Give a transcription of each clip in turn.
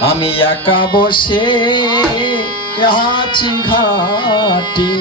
আমি একা বসে আছি ঘাটি।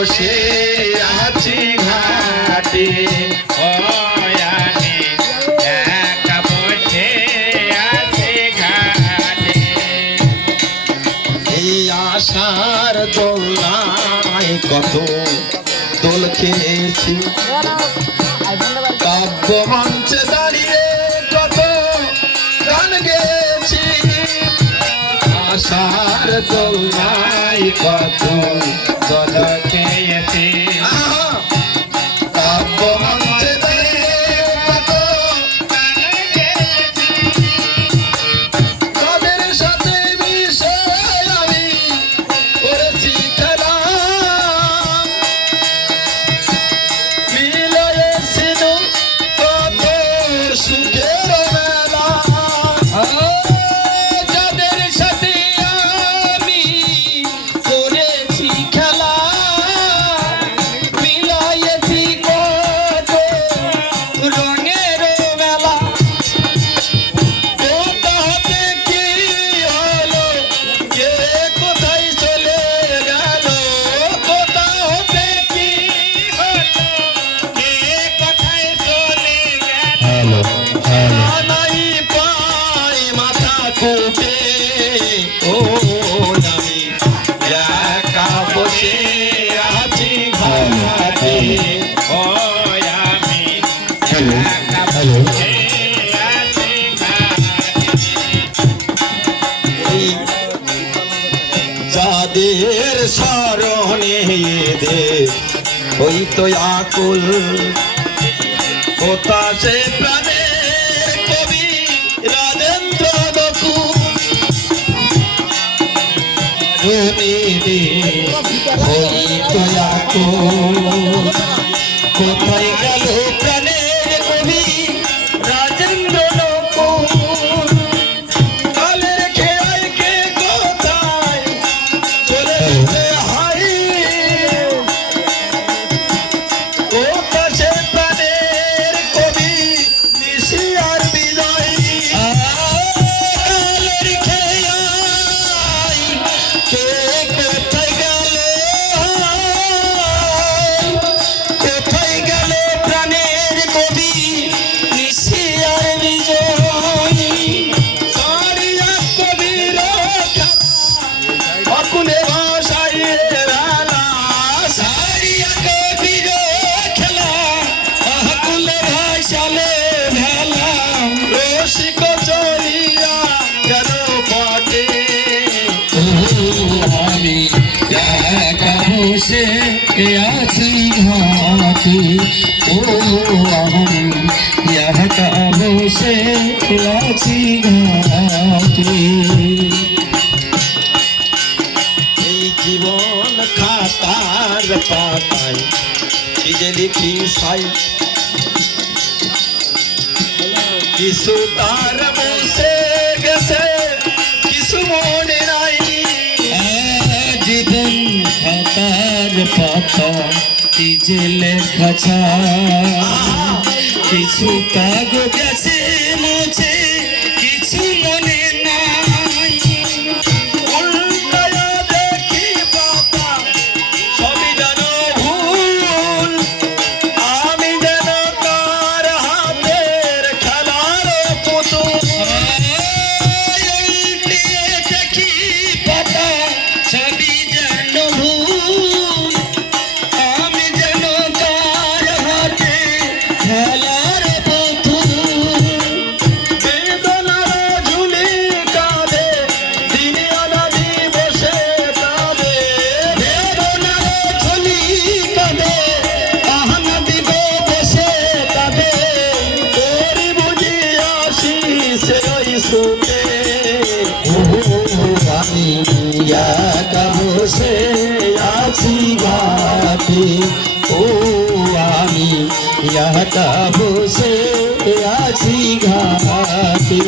বসে আছি ঘাটে। ঘাটে। এই আশার দোলায় কত দোল খেয়েছি কাব্য দাঁড়িয়ে কত গান গেছি আশার দোলায় কত দোল তাদের স্মরণে দে। ওই তো আকুল কোথা সে কবি রাজেন্দ্র দত্তু ওই তো আকুল কোথায় গেল প্রাণে বসে আছি ঘাটে ও আমি একা বসে আছি, ঘাটে। এই জীবন খাতার পাতায় কি যে লিখি সাই। কিছু তার পাতা কি যে লেখা কিছু কাগজ আছে মুছে আছি ঘাটে ও আমি একা বসে আছি ঘাটে